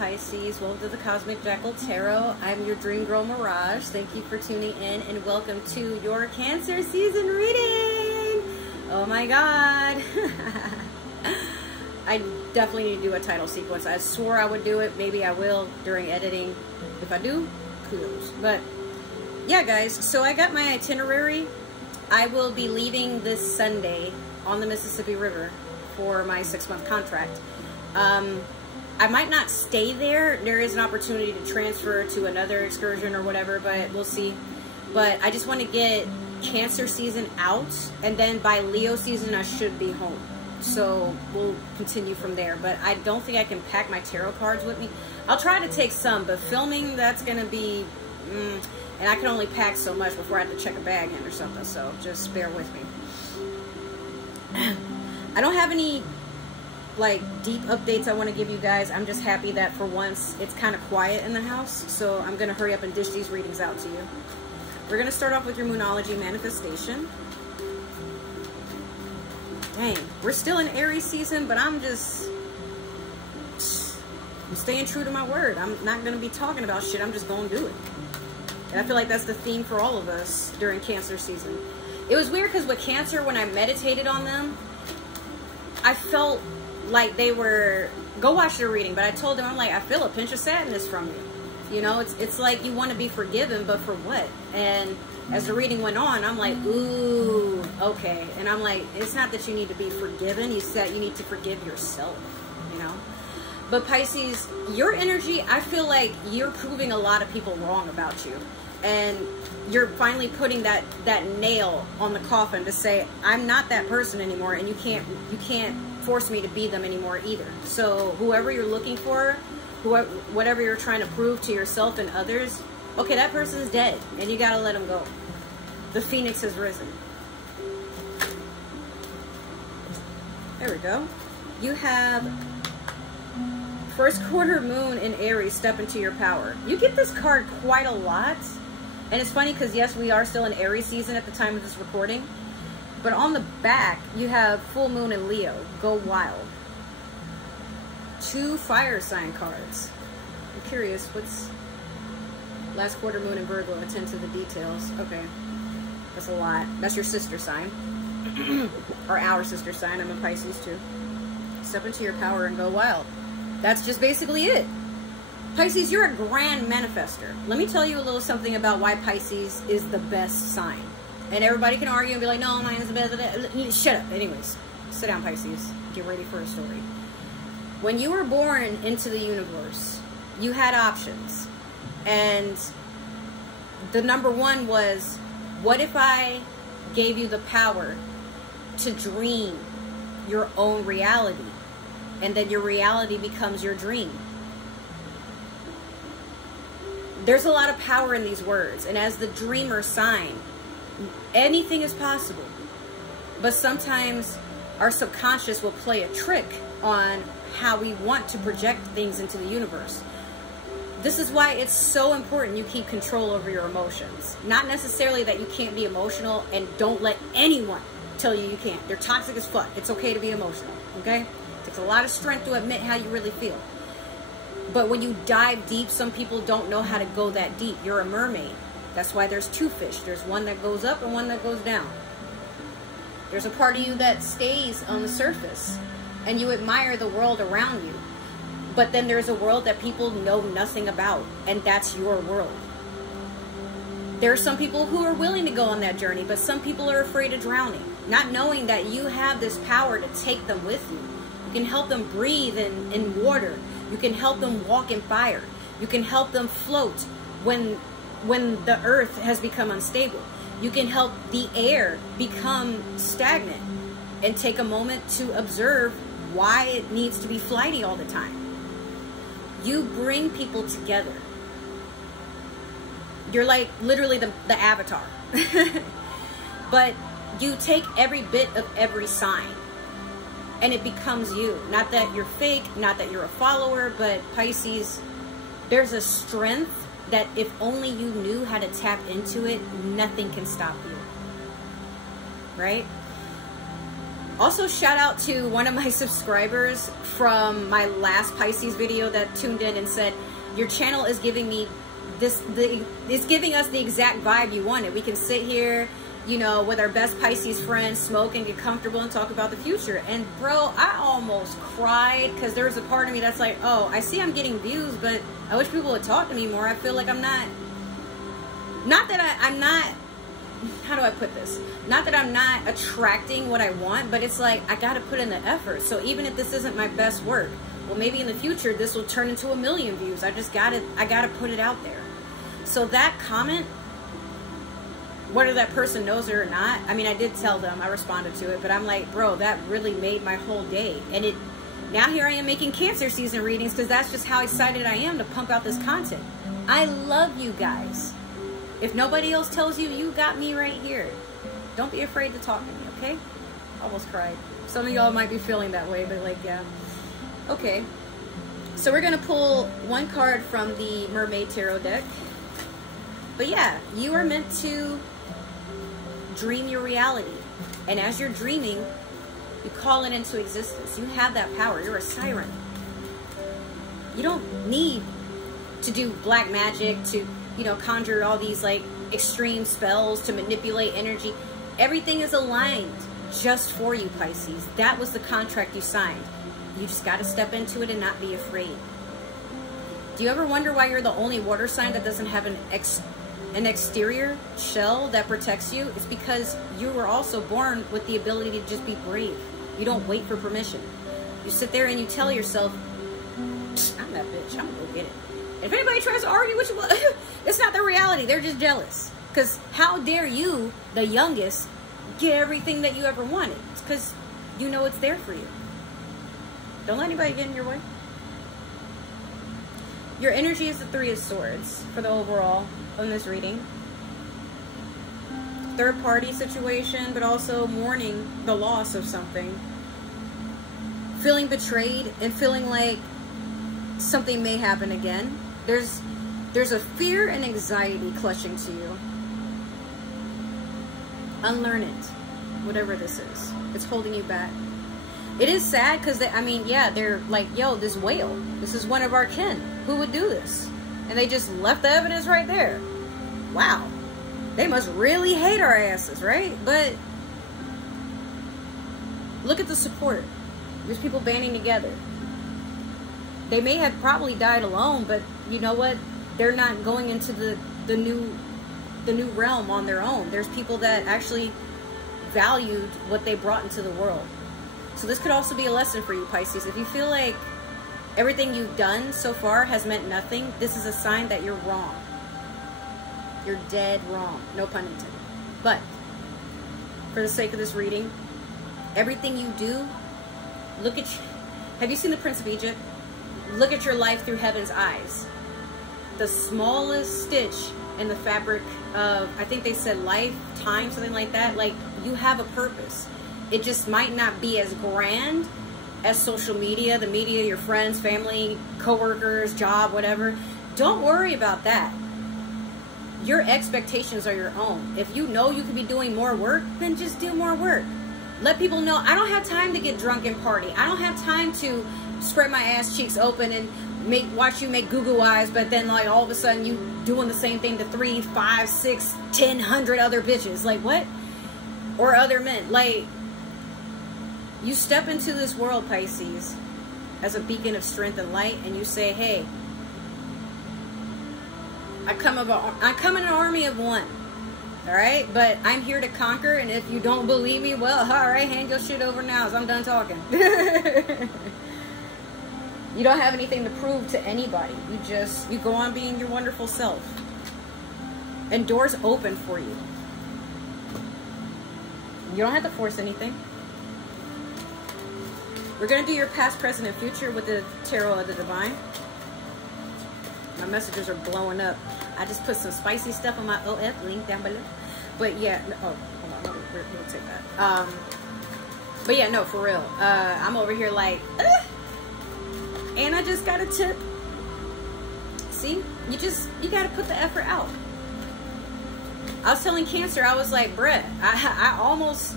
Pisces. Welcome to the Cosmic Jackal Tarot. I'm your dream girl, Mirage. Thank you for tuning in and welcome to your Cancer season reading. Oh my God. I definitely need to do a title sequence. I swore I would do it. Maybe I will during editing. If I do, kudos. But yeah, guys, so I got my itinerary. I will be leaving this Sunday on the Mississippi River for my 6-month contract. I might not stay there. There is an opportunity to transfer to another excursion or whatever, but we'll see. But I just want to get Cancer season out, and then by Leo season I should be home. So we'll continue from there. But I don't think I can pack my tarot cards with me. I'll try to take some, but filming, that's going to be... and I can only pack so much before I have to check a bag in or something. So just bear with me. I don't have any like deep updates I want to give you guys. I'm just happy that for once it's kind of quiet in the house, so I'm going to hurry up and dish these readings out to you. We're going to start off with your Moonology manifestation. Dang, we're still in Aries season, but I'm staying true to my word. I'm not going to be talking about shit. I'm just going to do it. And I feel like that's the theme for all of us during Cancer season. It was weird because with Cancer, when I meditated on them, I felt like they were, go watch their reading, but I told them, I'm like, I feel a pinch of sadness from you. You know, it's like you want to be forgiven, but for what? And as the reading went on, I'm like, ooh, okay. And I'm like, it's not that you need to be forgiven. You said you need to forgive yourself, you know? But Pisces, your energy, I feel like you're proving a lot of people wrong about you. And you're finally putting that nail on the coffin to say, I'm not that person anymore, and you can't force me to be them anymore either. So whoever you're looking for, whatever you're trying to prove to yourself and others, okay, that person's dead, and you gotta let them go. The phoenix has risen. There we go. You have first quarter moon in Aries, step into your power. You get this card quite a lot. And it's funny because, yes, we are still in Aries season at the time of this recording. But on the back, you have full moon in Leo. Go wild. 2 fire sign cards. I'm curious, what's last quarter moon in Virgo? Attend to the details. Okay. That's a lot. That's your sister sign. Or our sister sign. I'm a Pisces too. Step into your power and go wild. That's just basically it. Pisces, you're a grand manifester. Let me tell you a little something about why Pisces is the best sign. And everybody can argue and be like, no, mine's the best. Shut up. Anyways, sit down, Pisces. Get ready for a story. When you were born into the universe, you had options. And the number one was, what if I gave you the power to dream your own reality? And then your reality becomes your dream. There's a lot of power in these words, and as the dreamer sign, anything is possible. But sometimes our subconscious will play a trick on how we want to project things into the universe. This is why it's so important you keep control over your emotions. Not necessarily that you can't be emotional, and don't let anyone tell you you can't. They're toxic as fuck. It's okay to be emotional, okay? It takes a lot of strength to admit how you really feel. But when you dive deep, some people don't know how to go that deep. You're a mermaid. That's why there's 2 fish. There's one that goes up and one that goes down. There's a part of you that stays on the surface and you admire the world around you. But then there's a world that people know nothing about, and that's your world. There are some people who are willing to go on that journey, but some people are afraid of drowning, not knowing that you have this power to take them with you. You can help them breathe in water. You can help them walk in fire. You can help them float when the earth has become unstable. You can help the air become stagnant and take a moment to observe why it needs to be flighty all the time. You bring people together. You're like literally the avatar. But you take every bit of every sign, and it becomes you. Not that you're fake, not that you're a follower, but Pisces, there's a strength that if only you knew how to tap into it, nothing can stop you. Right? Also, shout out to one of my subscribers from my last Pisces video that tuned in and said, your channel is giving me it's giving us the exact vibe you wanted. We can sit here, you know, with our best Pisces friends, smoke and get comfortable and talk about the future. And bro, I almost cried, because there's a part of me that's like, oh, I see I'm getting views, but I wish people would talk to me more. I feel like I'm not that I'm not, how do I put this? Not that I'm not attracting what I want, but it's like, I got to put in the effort. So even if this isn't my best work, well, maybe in the future, this will turn into 1 million views. I got to put it out there. So that comment, whether that person knows it or not, I mean, I did tell them, I responded to it, but I'm like, bro, that really made my whole day. And now here I am making Cancer season readings, because that's just how excited I am to pump out this content. I love you guys. If nobody else tells you, you got me right here. Don't be afraid to talk to me, okay? Almost cried. Some of y'all might be feeling that way, but like, yeah. Okay. So we're going to pull one card from the Mermaid Tarot deck. But yeah, you are meant to dream your reality. And as you're dreaming, you call it into existence. You have that power. You're a siren. You don't need to do black magic to, you know, conjure all these like extreme spells to manipulate energy. Everything is aligned just for you, Pisces. That was the contract you signed. You just got to step into it and not be afraid. Do you ever wonder why you're the only water sign that doesn't have an exterior shell that protects you? It's because you were also born with the ability to just be brave. You don't wait for permission. You sit there and you tell yourself, I'm that bitch, I'm gonna go get it. If anybody tries to argue with you, it's not the reality. They're just jealous. Because how dare you, the youngest, get everything that you ever wanted? It's because you know it's there for you. Don't let anybody get in your way. Your energy is the 3 of Swords for the overall in this reading. Third party situation, but also mourning the loss of something. Feeling betrayed and feeling like something may happen again. There's a fear and anxiety clutching to you. Unlearn it. Whatever this is. It's holding you back. It is sad because, I mean, yeah, they're like, yo, this whale, this is one of our kin. Who would do this? And they just left the evidence right there. Wow. They must really hate our asses, right? But look at the support. There's people banding together. They may have probably died alone, but you know what? They're not going into the new realm on their own. There's people that actually valued what they brought into the world. So this could also be a lesson for you, Pisces. If you feel like everything you've done so far has meant nothing, this is a sign that you're wrong. You're dead wrong. No pun intended. But for the sake of this reading, everything you do, look at you. Have you seen The Prince of Egypt? Look at your life through heaven's eyes. The smallest stitch in the fabric of, I think they said life, time, something like that. Like, you have a purpose. It just might not be as grand as social media, the media, your friends, family, coworkers, job, whatever. Don't worry about that. Your expectations are your own. If you know you could be doing more work, then just do more work. Let people know, I don't have time to get drunk and party. I don't have time to spread my ass cheeks open and watch you make goo-goo eyes, but then like all of a sudden you doing the same thing to 3, 5, 6, 10, 100 other bitches. Like, what? Or other men. Like, you step into this world, Pisces, as a beacon of strength and light, and you say, hey, I come in an army of one. All right, but I'm here to conquer, and if you don't believe me, well, all right, hand your shit over now, as I'm done talking. You don't have anything to prove to anybody. You go on being your wonderful self, and doors open for you. You don't have to force anything. We're gonna do your past, present, and future with the Tarot of the Divine. My messages are blowing up. I just put some spicy stuff on my OF link down below. But yeah, oh, hold on, we'll take that. But yeah, no, for real. I'm over here like, and I just got a tip. See, you gotta put the effort out. I was telling Cancer, I was like, bruh, I almost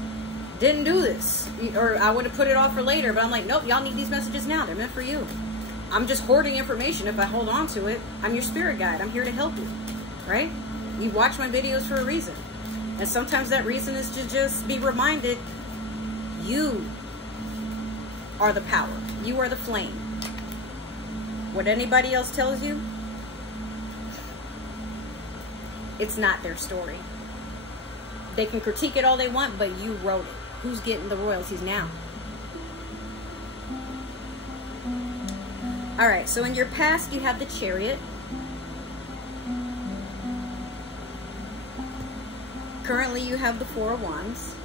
didn't do this, or I would have put it off for later, but I'm like, nope, y'all need these messages now. They're meant for you. I'm just hoarding information. If I hold on to it, I'm your spirit guide. I'm here to help you, right? You watch my videos for a reason. And sometimes that reason is to just be reminded you are the power. You are the flame. What anybody else tells you, it's not their story. They can critique it all they want, but you wrote it. Who's getting the royalties now? All right, so in your past, you have the Chariot. Currently, you have the Four of Wands.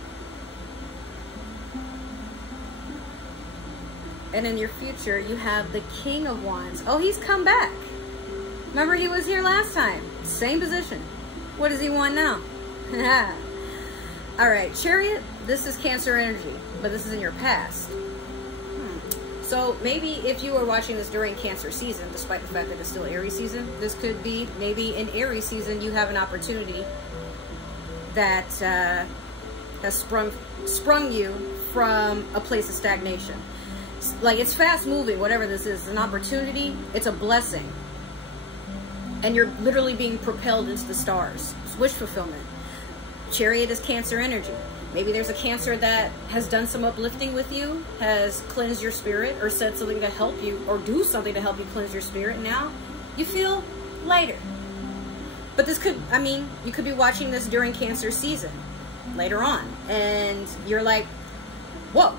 And in your future, you have the King of Wands. Oh, he's come back. Remember, he was here last time. Same position. What does he want now? All right, Chariot, this is Cancer energy, but this is in your past. So maybe if you are watching this during Cancer season, despite the fact that it's still Aries season, this could be maybe in Aries season you have an opportunity that has sprung you from a place of stagnation. Like, it's fast moving, whatever this is. It's an opportunity. It's a blessing. And you're literally being propelled into the stars. It's wish fulfillment. Chariot is Cancer energy. Maybe there's a Cancer that has done some uplifting with you, has cleansed your spirit, or said something to help you, or do something to help you cleanse your spirit. Now you feel lighter. But this could, I mean, you could be watching this during Cancer season later on, and you're like, whoa,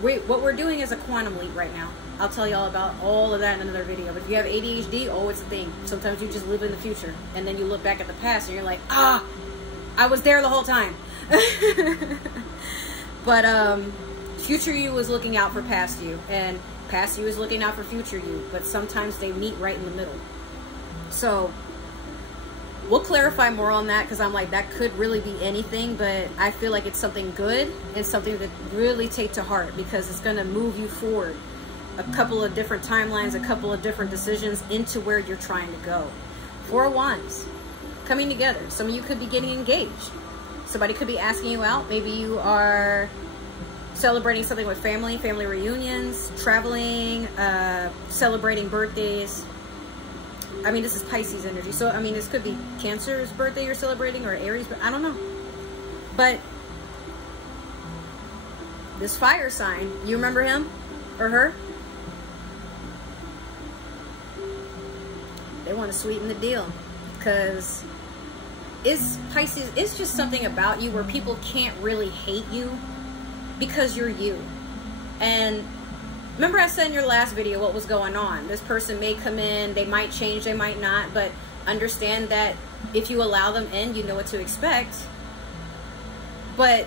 wait, what we're doing is a quantum leap right now. I'll tell you all about all of that in another video. But if you have ADHD, oh, it's a thing. Sometimes you just live in the future, and then you look back at the past, and you're like, ah, I was there the whole time. But future you was looking out for past you, and past you is looking out for future you. But sometimes they meet right in the middle. So we'll clarify more on that, because I'm like, that could really be anything, but I feel like it's something good and something to really take to heart, because it's going to move you forward a couple of different timelines, a couple of different decisions into where you're trying to go. Four of Wands coming together. Some of you could be getting engaged. Somebody could be asking you out. Maybe you are celebrating something with family reunions, traveling, celebrating birthdays. I mean, this is Pisces energy. So, I mean, this could be Cancer's birthday you're celebrating, or Aries, but I don't know. But this fire sign, you remember him or her? They want to sweeten the deal, because Pisces, it's just something about you where people can't really hate you because you're you. And remember I said in your last video what was going on. This person may come in, they might change, they might not, but understand that if you allow them in, you know what to expect. But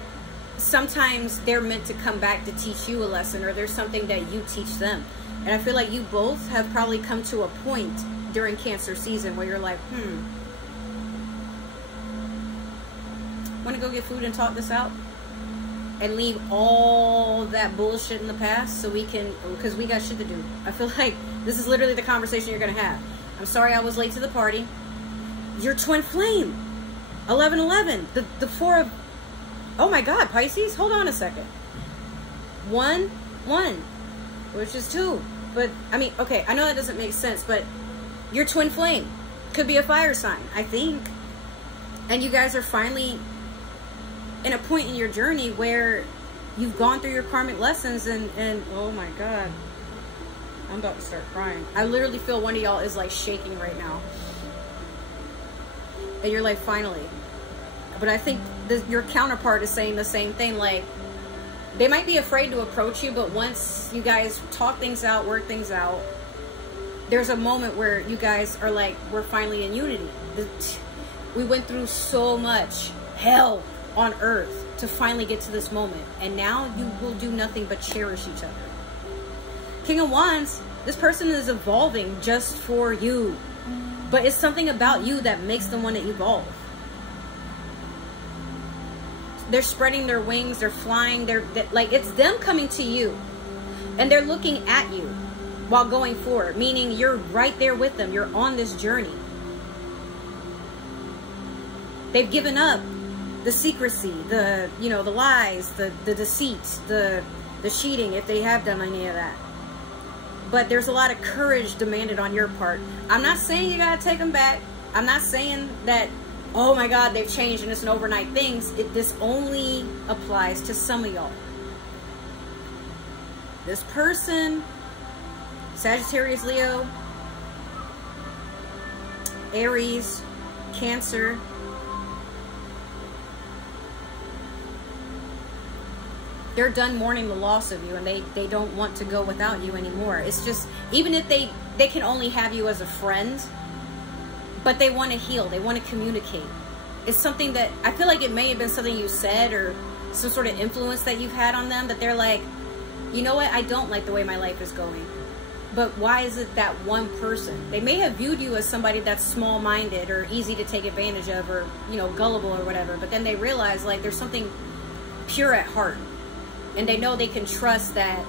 sometimes they're meant to come back to teach you a lesson, or there's something that you teach them. And I feel like you both have probably come to a point during Cancer season where you're like, want to go get food and talk this out and leave all that bullshit in the past so we can, because we got shit to do. I feel like this is literally the conversation you're going to have. I'm sorry I was late to the party. Your twin flame, 1111, the four of, oh my God, Pisces, hold on a second. 1 1, which is 2. But I mean, okay, I know that doesn't make sense, but your twin flame could be a fire sign, I think. And you guys are finally in a point in your journey where you've gone through your karmic lessons, and oh my God, I'm about to start crying. I literally feel one of y'all is like shaking right now. And you're like, finally. But I think your counterpart is saying the same thing. Like, they might be afraid to approach you, but once you guys talk things out, work things out, there's a moment where you guys are like, we're finally in unity. We went through so much hell on earth to finally get to this moment, and now you will do nothing but cherish each other. King of Wands, this person is evolving just for you, but it's something about you that makes them want to evolve. They're spreading their wings, they're flying, they're like, it's them coming to you, and they're looking at you while going forward, meaning you're right there with them. You're on this journey. They've given up. the secrecy, the, you know, the lies, the deceit, the cheating, if they have done any of that. But there's a lot of courage demanded on your part. I'm not saying you gotta take them back. I'm not saying that, oh my God, they've changed and it's an overnight thing. This only applies to some of y'all. This person, Sagittarius, Leo, Aries, Cancer, they're done mourning the loss of you, and they don't want to go without you anymore. It's just, even if they can only have you as a friend, but they want to heal, they want to communicate. It's something that, I feel like it may have been something you said or some sort of influence that you've had on them, that they're like, you know what, I don't like the way my life is going. But why is it that one person? They may have viewed you as somebody that's small-minded or easy to take advantage of, or, you know, gullible or whatever, but then they realize, like, there's something pure at heart. And they know they can trust that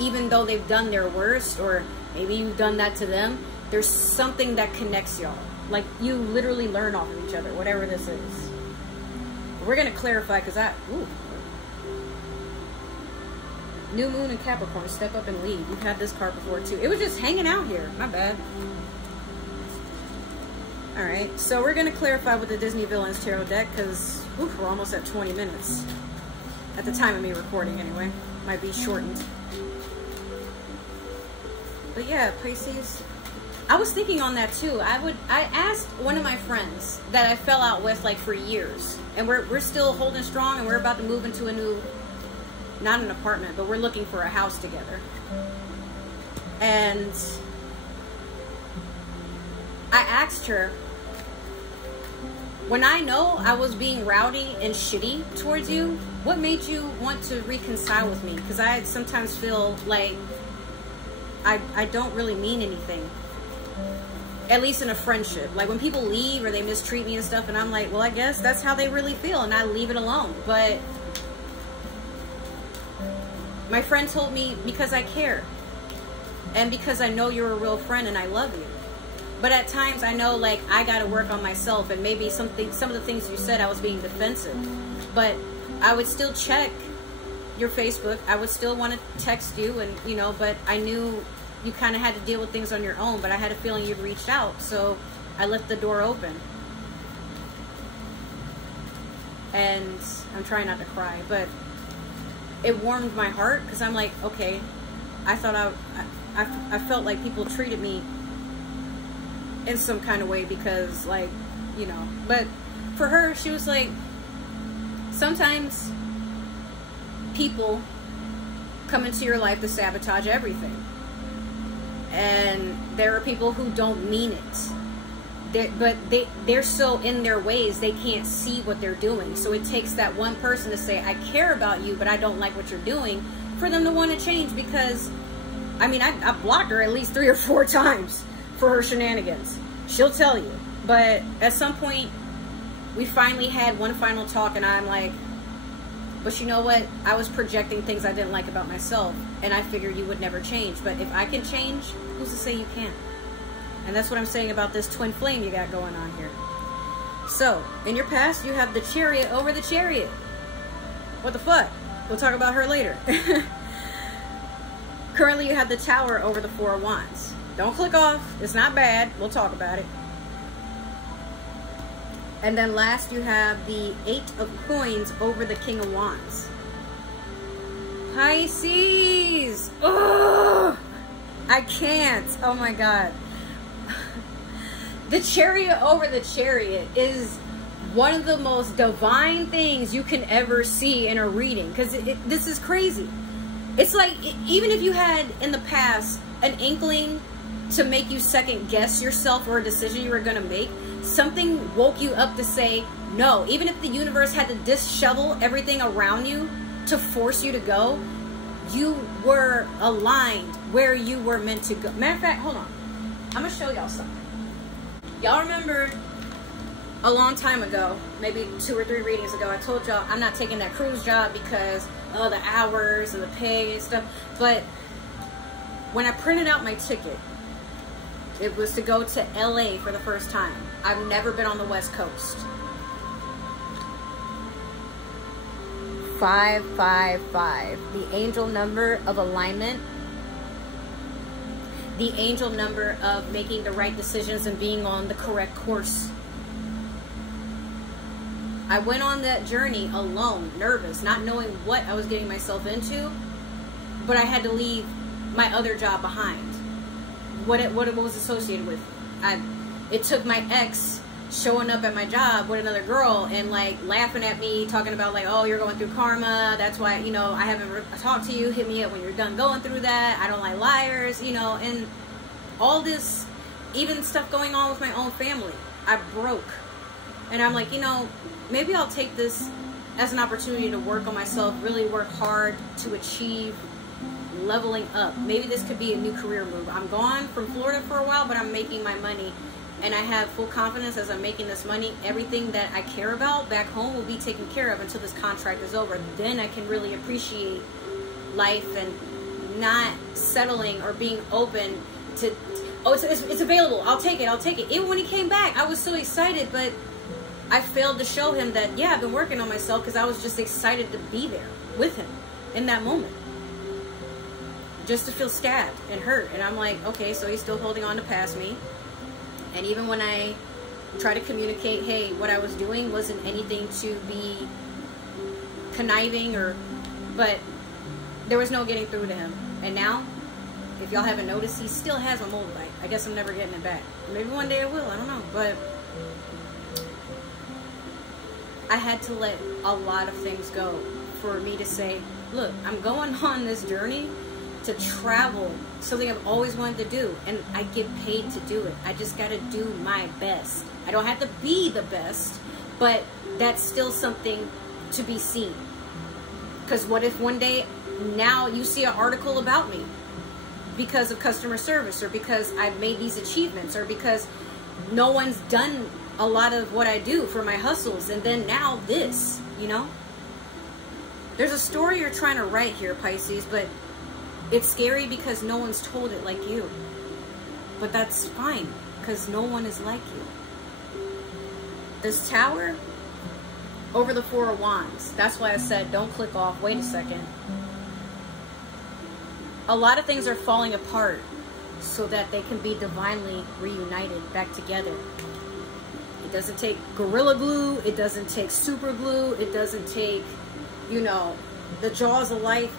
even though they've done their worst, or maybe you've done that to them, there's something that connects y'all. Like, you literally learn off of each other, whatever this is. We're going to clarify, because New Moon and Capricorn, step up and lead. You've had this card before, too. It was just hanging out here. My bad. Alright, so we're going to clarify with the Disney Villains Tarot deck, because we're almost at 20 minutes. At the time of me recording, anyway. Might be shortened. But yeah, Pisces. I was thinking on that too. I asked one of my friends that I fell out with like for years. And we're still holding strong, and we're about to move into a new, not an apartment, but we're looking for a house together. And I asked her, when I know I was being rowdy and shitty towards you, what made you want to reconcile with me? Because I sometimes feel like I don't really mean anything. At least in a friendship. Like when people leave or they mistreat me and stuff, and I'm like, well, I guess that's how they really feel, and I leave it alone. But my friend told me, because I care. And because I know you're a real friend and I love you. But at times I know, like, I got to work on myself, and maybe some of the things you said, I was being defensive. But I would still check your Facebook. I would still want to text you, and, you know, but I knew you kind of had to deal with things on your own, but I had a feeling you'd reached out, so I left the door open. And I'm trying not to cry, but it warmed my heart, because I'm like, okay, I thought I felt like people treated me in some kind of way because, like, you know, but for her, she was like, sometimes people come into your life to sabotage everything, and there are people who don't mean it, but they're so in their ways they can't see what they're doing. So it takes that one person to say, I care about you, but I don't like what you're doing, for them to want to change. Because I mean, I blocked her at least 3 or 4 times for her shenanigans. She'll tell you. But at some point, we finally had one final talk, and I'm like, but you know what? I was projecting things I didn't like about myself, and I figured you would never change. But if I can change, who's to say you can't? And that's what I'm saying about this twin flame you got going on here. So, in your past, you have the Chariot over the Chariot. What the fuck? We'll talk about her later. Currently, you have the Tower over the Four of Wands. Don't click off. It's not bad. We'll talk about it. And then last, you have the 8 of Coins over the King of Wands. Pisces! Ugh! I can't. Oh my God. The Chariot over the Chariot is one of the most divine things you can ever see in a reading. Because this is crazy. It's like, even if you had in the past an inkling to make you second guess yourself or a decision you were going to make, something woke you up to say no. Even if the universe had to dishevel everything around you to force you to go, you were aligned where you were meant to go. Matter of fact, hold on. I'm going to show y'all something. Y'all remember a long time ago, maybe 2 or 3 readings ago, I told y'all I'm not taking that cruise job because of the hours and the pay and stuff. But when I printed out my ticket, it was to go to LA for the first time. I've never been on the West Coast. 555, the angel number of alignment, the angel number of making the right decisions and being on the correct course. I went on that journey alone, nervous, not knowing what I was getting myself into, but I had to leave my other job behind. What it was associated with. It took my ex showing up at my job with another girl and like laughing at me, talking about like, oh, you're going through karma, that's why, you know, I haven't talked to you, hit me up when you're done going through that, I don't like liars, you know, and all this, even stuff going on with my own family. I broke. And I'm like, you know, maybe I'll take this as an opportunity to work on myself, really work hard to achieve leveling up. Maybe this could be a new career move. I'm gone from Florida for a while, but I'm making my money. And I have full confidence as I'm making this money, everything that I care about back home will be taken care of until this contract is over. Then I can really appreciate life and not settling or being open to, oh, it's available, I'll take it, I'll take it. Even when he came back, I was so excited, but I failed to show him that, yeah, I've been working on myself because I was just excited to be there with him in that moment. Just to feel stabbed and hurt. And I'm like, okay, so he's still holding on to past me. And even when I try to communicate, hey, what I was doing wasn't anything to be conniving but there was no getting through to him. And now, if y'all haven't noticed, he still has my Moldavite. I guess I'm never getting it back. Maybe one day I will, I don't know. But I had to let a lot of things go for me to say, look, I'm going on this journey to travel, something I've always wanted to do, and I get paid to do it. I just got to do my best. I don't have to be the best, but that's still something to be seen. Because what if one day now you see an article about me because of customer service, or because I've made these achievements, or because no one's done a lot of what I do for my hustles, and then now this, you know? There's a story you're trying to write here, Pisces, but it's scary because no one's told it like you. But that's fine, because no one is like you. This tower over the Four of Wands. That's why I said don't click off. Wait a second. A lot of things are falling apart so that they can be divinely reunited back together. It doesn't take Gorilla Glue. It doesn't take super glue. It doesn't take, you know, the jaws of life.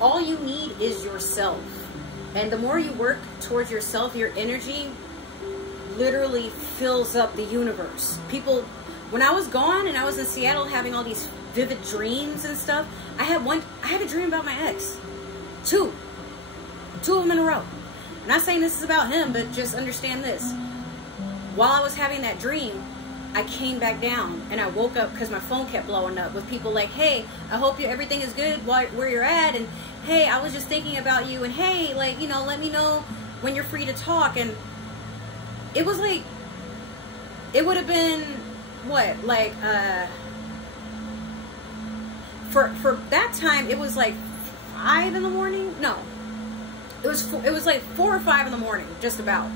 All you need is yourself. And the more you work towards yourself, your energy literally fills up the universe. People, when I was gone and I was in Seattle having all these vivid dreams and stuff, I had a dream about my ex. Two of them in a row. I'm not saying this is about him, but just understand this. While I was having that dream, I came back down and I woke up because my phone kept blowing up with people like, hey, I hope everything is good where you're at, and hey, I was just thinking about you, and hey, like, you know, let me know when you're free to talk. And it was like, it would have been what, like for that time it was like 5 in the morning. No, it was like 4 or 5 in the morning, just about,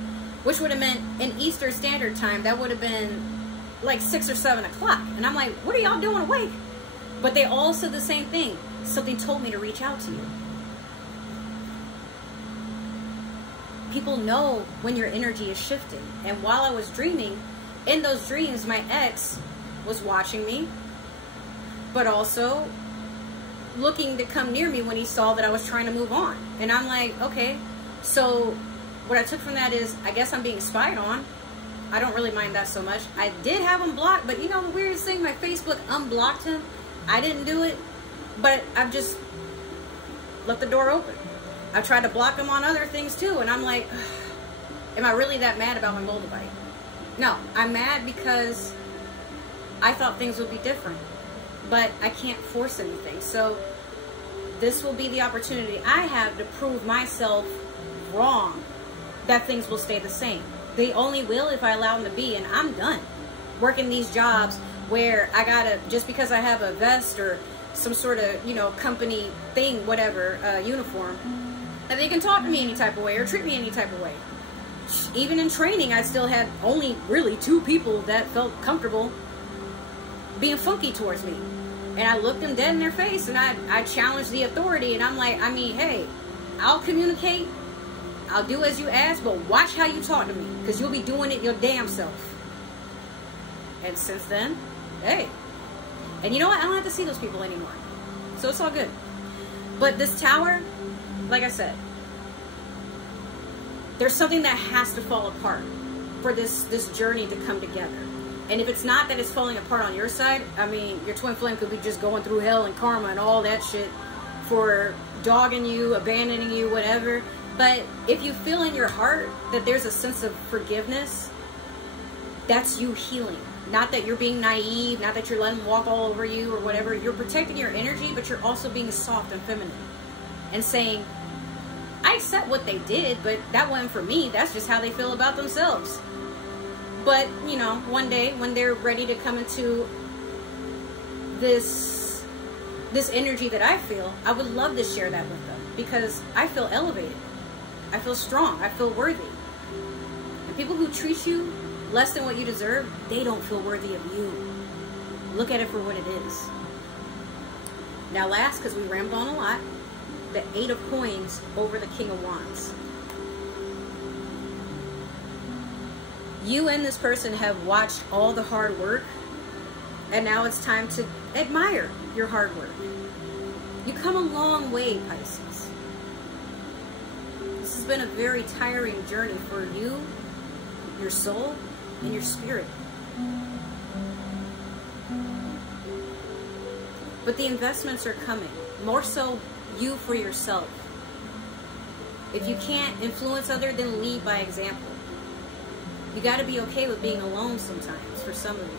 which would have meant in Eastern Standard Time that would have been like 6 or 7 o'clock. And I'm like, what are y'all doing awake? But they all said the same thing. Something told me to reach out to you. People know when your energy is shifting. And while I was dreaming, in those dreams, my ex was watching me, but also looking to come near me when he saw that I was trying to move on. And I'm like, okay. So what I took from that is, I guess I'm being spied on. I don't really mind that so much. I did have him blocked, but you know the weirdest thing, my Facebook unblocked him. I didn't do it, but I've just left the door open. I've tried to block him on other things too, and I'm like, am I really that mad about my Moldavite? No, I'm mad because I thought things would be different, but I can't force anything. So this will be the opportunity I have to prove myself wrong, that things will stay the same. They only will if I allow them to be, and I'm done working these jobs where I gotta, just because I have a vest or some sort of, you know, company thing, whatever, uniform, that they can talk to me any type of way or treat me any type of way. Even in training, I still had only really 2 people that felt comfortable being funky towards me. And I looked them dead in their face, and I challenged the authority, and I'm like, I mean, hey, I'll communicate, I'll do as you ask, but watch how you talk to me, because you'll be doing it your damn self. And since then, hey, and you know what? I don't have to see those people anymore. So it's all good. But this tower, like I said, there's something that has to fall apart for this journey to come together. And if it's not that it's falling apart on your side, I mean, your twin flame could be just going through hell and karma and all that shit for dogging you, abandoning you, whatever. But if you feel in your heart that there's a sense of forgiveness, that's you healing. Not that you're being naive, not that you're letting them walk all over you or whatever. You're protecting your energy, but you're also being soft and feminine. And saying, I accept what they did, but that wasn't for me. That's just how they feel about themselves. But, you know, one day when they're ready to come into this energy that I feel, I would love to share that with them, because I feel elevated. I feel strong. I feel worthy. And people who treat you less than what you deserve, they don't feel worthy of you. Look at it for what it is. Now last, because we rambled on a lot, the 8 of Coins over the King of Wands. You and this person have watched all the hard work, and now it's time to admire your hard work. You come a long way, Pisces. This has been a very tiring journey for you, your soul, and your spirit. But the investments are coming, more so you for yourself. If you can't influence others, then lead by example. You got to be okay with being alone sometimes, for some of you.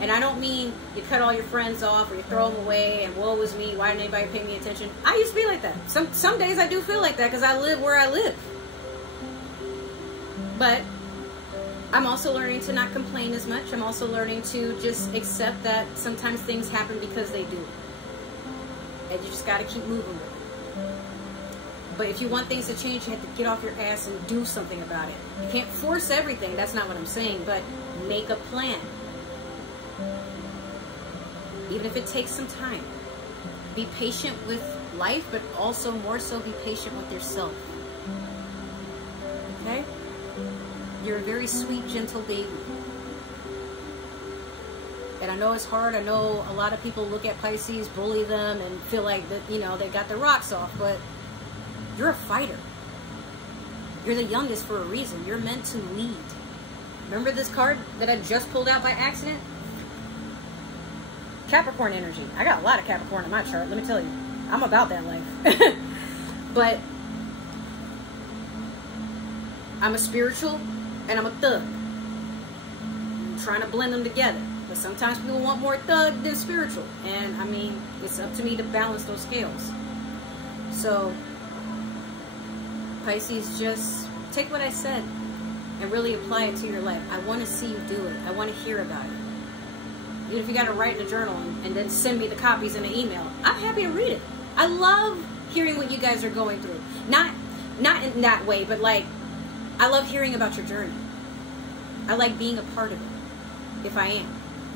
And I don't mean you cut all your friends off or you throw them away and woe is me, why didn't anybody pay me attention? I used to be like that. Some days I do feel like that because I live where I live. But I'm also learning to not complain as much. I'm also learning to just accept that sometimes things happen because they do. And you just got to keep moving with it. But if you want things to change, you have to get off your ass and do something about it. You can't force everything. That's not what I'm saying. But make a plan. Even if it takes some time. Be patient with life, but also more so be patient with yourself. Okay? You're a very sweet, gentle baby. And I know it's hard. I know a lot of people look at Pisces, bully them, and feel like that, you know, they got their rocks off. But you're a fighter. You're the youngest for a reason. You're meant to lead. Remember this card that I just pulled out by accident? Capricorn energy. I got a lot of Capricorn in my chart, let me tell you. I'm about that life. But I'm a spiritual and I'm a thug. I'm trying to blend them together. But sometimes people want more thug than spiritual. And I mean, it's up to me to balance those scales. So Pisces, just take what I said and really apply it to your life. I want to see you do it. I want to hear about it. Even if you got to write in a journal and then send me the copies in an email, I'm happy to read it. I love hearing what you guys are going through. Not in that way, but like, I love hearing about your journey. I like being a part of it, if I am.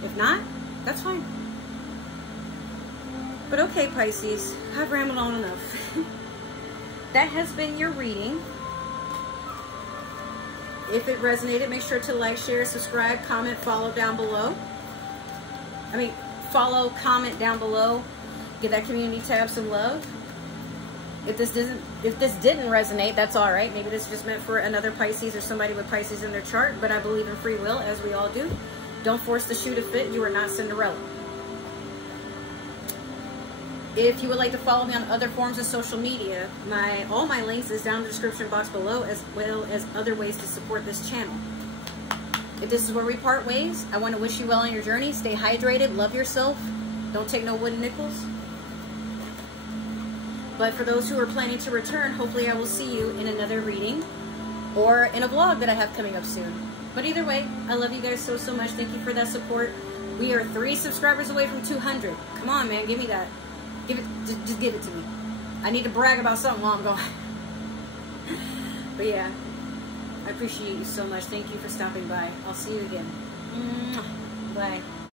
If not, that's fine. But okay, Pisces, I've rambled on enough. That has been your reading. If it resonated, make sure to like, share, subscribe, comment, follow down below. Follow, comment down below. Give that community tab some love. If this didn't resonate, that's all right. Maybe this is just meant for another Pisces or somebody with Pisces in their chart. But I believe in free will, as we all do. Don't force the shoe to fit. You are not Cinderella. If you would like to follow me on other forms of social media, all my links is down in the description box below, as well as other ways to support this channel. If this is where we part ways, I want to wish you well on your journey. Stay hydrated, love yourself, don't take no wooden nickels. But for those who are planning to return, hopefully I will see you in another reading or in a vlog that I have coming up soon. But either way, I love you guys so much. Thank you for that support. We are 3 subscribers away from 200. Come on, man, give me that. Just give it to me. I need to brag about something while I'm gone. But yeah, I appreciate you so much. Thank you for stopping by. I'll see you again. Bye.